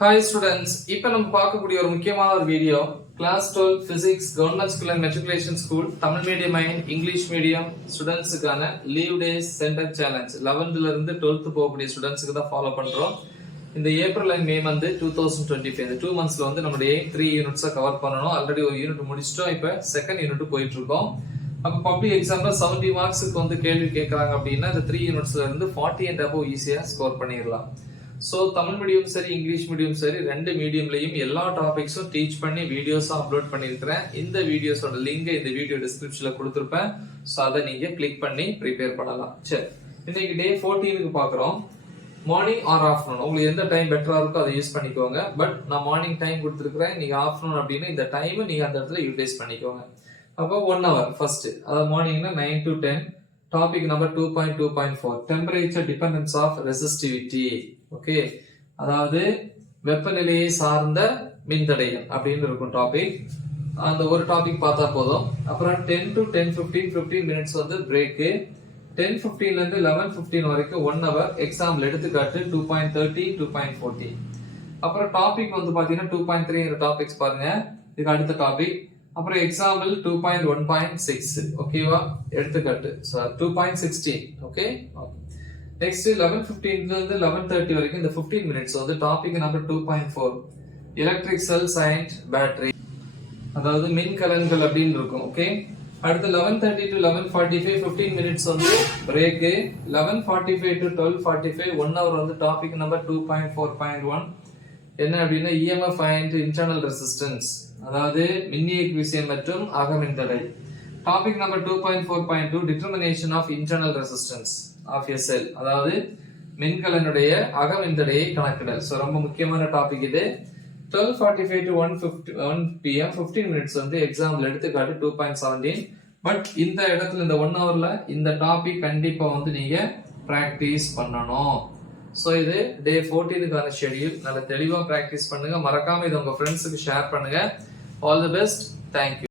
Hi students, இப்போ நம்ம பார்க்கக்கூடிய ஒரு முக்கியமான ஒரு video class 12 physics government school and matriculation school Tamil medium and English medium ஸ்டூடெண்ட்ஸுக்கான leave days centre challenge 11th ல இருந்து 12th போகக்கூடிய ஸ்டூடெண்ட்ஸுக்கு தான் ஃபாலோ பண்றோம். இந்த ஏப்ரல் அண்ட் மே வந்து 2025 இந்த 2 monthsல வந்து நம்மளுடைய 3 யூனிட்ஸை கவர் பண்ணணும். ஆல்ரெடி ஒரு யூனிட் முடிச்சிட்டோம், இப்போ செகண்ட் யூனிட் போயிட்டு இருக்கோம். அப்போ பப்ளிக் எக்ஸாம்ல 70 மார்க்ஸுக்கு வந்து கேள்வி கேட்கறாங்க அப்படின்னா இந்த 3 யூனிட்ஸ்ல இருந்து 40 and above ஈஸியா ஸ்கோர் பண்ணிடலாம். ஸோ தமிழ் மீடியம் சரி இங்கிலீஷ் மீடியம் சரி ரெண்டு மீடியம்லையும் எல்லா டாபிக்ஸும் டீச் பண்ணி வீடியோஸும் அப்லோட் பண்ணியிருக்கிறேன். இந்த வீடியோஸோட லிங்கை இந்த வீடியோ டிஸ்கிரிப்ஷன்ல கொடுத்துருப்பேன். ஸோ அதை நீங்க கிளிக் பண்ணி ப்ரிப்பேர் பண்ணலாம். சரி, இன்னைக்கு டே 14க்கு பார்க்குறோம். மார்னிங் ஆர் ஆஃப்டர்நூன் உங்களுக்கு எந்த டைம் பெட்டரா இருக்கோ அதை யூஸ் பண்ணிக்கோங்க. பட் நான் மார்னிங் டைம் கொடுத்துருக்கிறேன், நீங்க ஆஃப்டர்நூன் அப்படின்னு இந்த டைம் நீங்க அந்த இடத்துல யூட்டிலைஸ் பண்ணிக்கோங்க. அப்போ 1 hour ஃபர்ஸ்ட், அதாவது மார்னிங்னா 9 to 10. Topic number 2.2.4 temperature dependence of resistivity. Okay, அதாவது வெப்பநிலையை சார்ந்த மின்தடையம் அப்படின்னு இருக்கும் டாபிக். அந்த ஒரு டாபிக் பார்த்தா போதும். அப்புறம் 10 to 10:15 மினிட்ஸ் வந்து பிரேக்கு. 10:15 ல இருந்து 11:15 வரைக்கும் 1 hour. எக்ஸாம்பிள் எடுத்துக்காட்டு 2.30 2.40. அப்புறம் டாபிக் வந்து பாத்தீங்கன்னா 2.3 டாபிக்ஸ் பாருங்க, இதுக்கு அடுத்த டாபிக். அப்புறம் எக்ஸாம்பிள் 2.1.6 ஓகேவா, எடுத்துக்காட்டு 2.16. ஓகே, நெக்ஸ்ட் 11:15 ல இருந்து 11:30 வரைக்கும் இந்த 15 மினிட்ஸ் வந்து topic number 2.4 electric cells and battery, அதாவது மின்கலன்கள் அப்படின்னு இருக்கும். ஓகே, அடுத்து 11:30 to 11:45 15 மினிட்ஸ் வந்து பிரேக். 11:45 to 12:45 1 hour வந்து டாபிக் நம்பர் 2.4.1 என்ன அப்படின்னா EMF and internal resistance, அதாவது மின்னியக்கு விசையம் மற்றும் அகமின்தடை. Topic number 2.4.2 determination of internal resistance of a cell, அதாவது மின்கலனுடைய அகமின்தடையை கணக்கிடல். ஸோ ரொம்ப முக்கியமான டாபிக் இது. 12:45 to 1 PM 15 மினிட்ஸ் வந்து எக்ஸாம்பிள் எடுத்துக்காட்டு 2.17. பட் இந்த இடத்துல இந்த 1 hourல இந்த டாபிக் கண்டிப்பா வந்து நீங்க பிராக்டிஸ் பண்ணணும். ஸோ இது டே 14க்கான ஷெடியூல். நல்ல தெளிவா பிராக்டிஸ் பண்ணுங்க. மறக்காம இதை உங்க ஃப்ரெண்ட்ஸுக்கு ஷேர் பண்ணுங்க. All the best. தேங்க்யூ.